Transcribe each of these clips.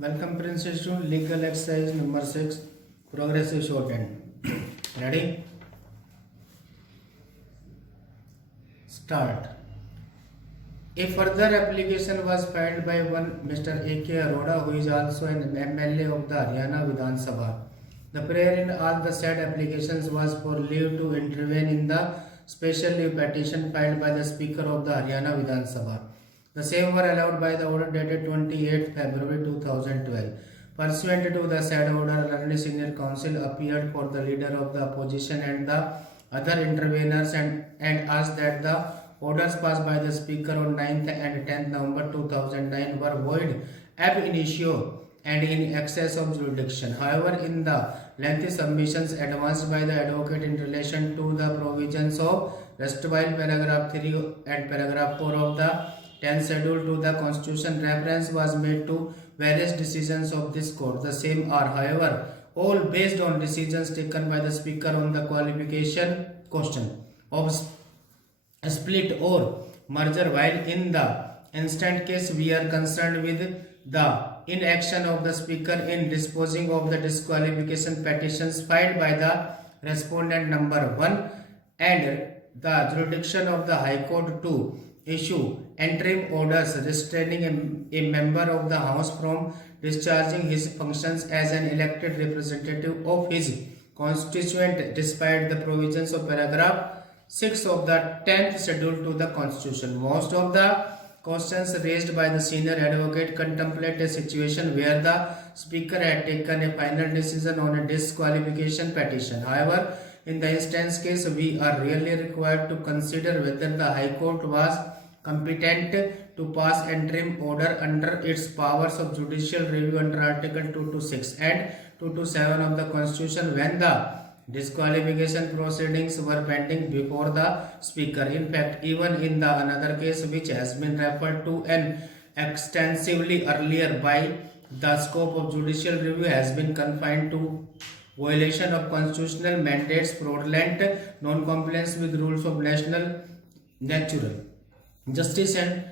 Welcome Princess to legal exercise number 6 progressive shorthand. Ready? Start. A further application was filed by one Mr. A.K. Arora, who is also an MLA of the Haryana Vidhan Sabha. The prayer in all the said applications was for leave to intervene in the special leave petition filed by the Speaker of the Haryana Vidhan Sabha. The same were allowed by the order dated 28 February 2012. Pursuant to the said order, Learned Senior Counsel appeared for the leader of the opposition and the other interveners and asked that the orders passed by the Speaker on 9th and 10th November 2009 were void ab initio and in excess of jurisdiction. However, in the lengthy submissions advanced by the advocate in relation to the provisions of erstwhile paragraph 3 and paragraph 4 of the 10th schedule to the Constitution, reference was made to various decisions of this court. The same are, however, all based on decisions taken by the Speaker on the qualification question of split or merger, while in the instant case we are concerned with the inaction of the Speaker in disposing of the disqualification petitions filed by the respondent number 1 and the jurisdiction of the High Court to issue interim orders restraining a member of the House from discharging his functions as an elected representative of his constituent despite the provisions of paragraph 6 of the 10th schedule to the Constitution. Most of the questions raised by the senior advocate contemplate a situation where the Speaker had taken a final decision on a disqualification petition. However, in the instance case, we are really required to consider whether the High Court was competent to pass interim order under its powers of judicial review under Article 226 and 227 of the Constitution when the disqualification proceedings were pending before the Speaker. In fact, even in the another case which has been referred to and extensively earlier by the scope of judicial review has been confined to violation of constitutional mandates, fraudulent non-compliance with rules of natural justice and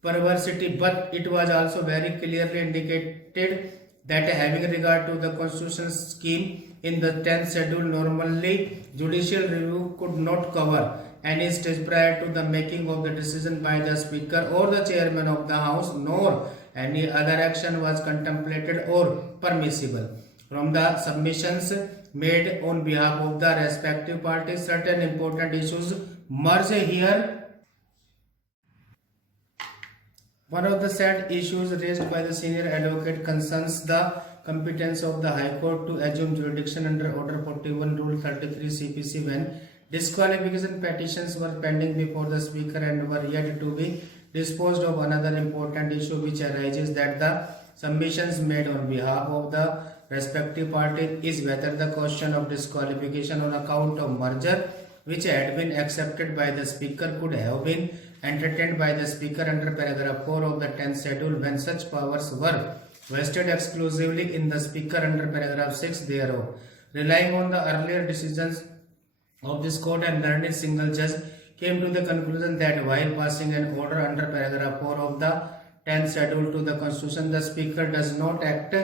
perversity, but it was also very clearly indicated that having regard to the constitutional scheme in the 10th schedule, normally judicial review could not cover any stage prior to the making of the decision by the Speaker or the Chairman of the House, nor any other action was contemplated or permissible. From the submissions made on behalf of the respective parties, certain important issues merge here. One of the said issues raised by the senior advocate concerns the competence of the High Court to assume jurisdiction under Order 41 Rule 33 CPC when disqualification petitions were pending before the Speaker and were yet to be disposed of. Another important issue which arises that the submissions made on behalf of the respective party is whether the question of disqualification on account of merger which had been accepted by the Speaker could have been entertained by the Speaker under paragraph 4 of the 10th schedule when such powers were vested exclusively in the Speaker under paragraph 6 thereof. Relying on the earlier decisions of this court, and learned single judge came to the conclusion that while passing an order under paragraph 4 of the 10th schedule to the Constitution, the Speaker does not act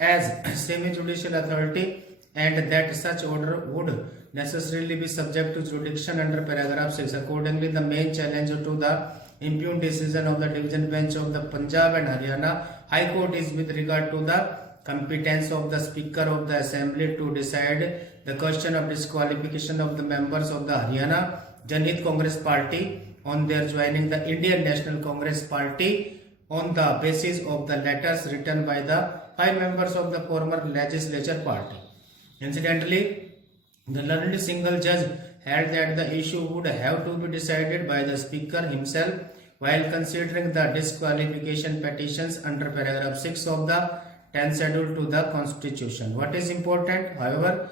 as semi-judicial authority and that such order would necessarily be subject to jurisdiction under paragraph 6. Accordingly, the main challenge to the impugned decision of the division bench of the Punjab and Haryana High Court is with regard to the competence of the Speaker of the Assembly to decide the question of disqualification of the members of the Haryana Janhit Congress Party on their joining the Indian National Congress Party on the basis of the letters written by the 5 members of the former legislature party. Incidentally, the learned single judge held that the issue would have to be decided by the Speaker himself while considering the disqualification petitions under paragraph 6 of the 10th schedule to the Constitution. What is important, however,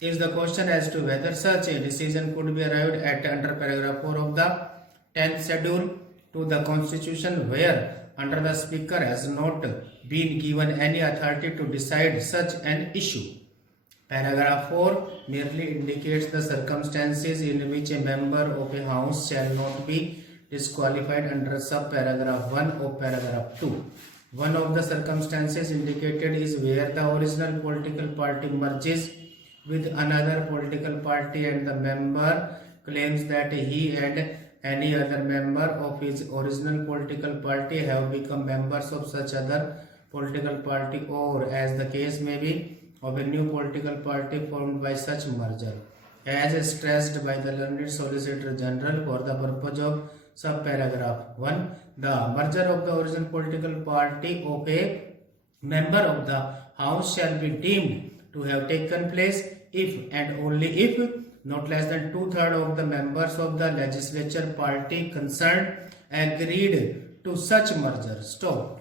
is the question as to whether such a decision could be arrived at under paragraph 4 of the 10th schedule to the Constitution, where under the Speaker has not been given any authority to decide such an issue. Paragraph 4 merely indicates the circumstances in which a member of a House shall not be disqualified under subparagraph 1 of paragraph 2. One of the circumstances indicated is where the original political party merges with another political party and the member claims that he and any other member of his original political party have become members of such other political party, or as the case may be, of a new political party formed by such merger, as stressed by the learned Solicitor General for the purpose of subparagraph 1. The merger of the original political party of a member of the House shall be deemed to have taken place if and only if not less than two-thirds of the members of the legislature party concerned agreed to such merger. Stop.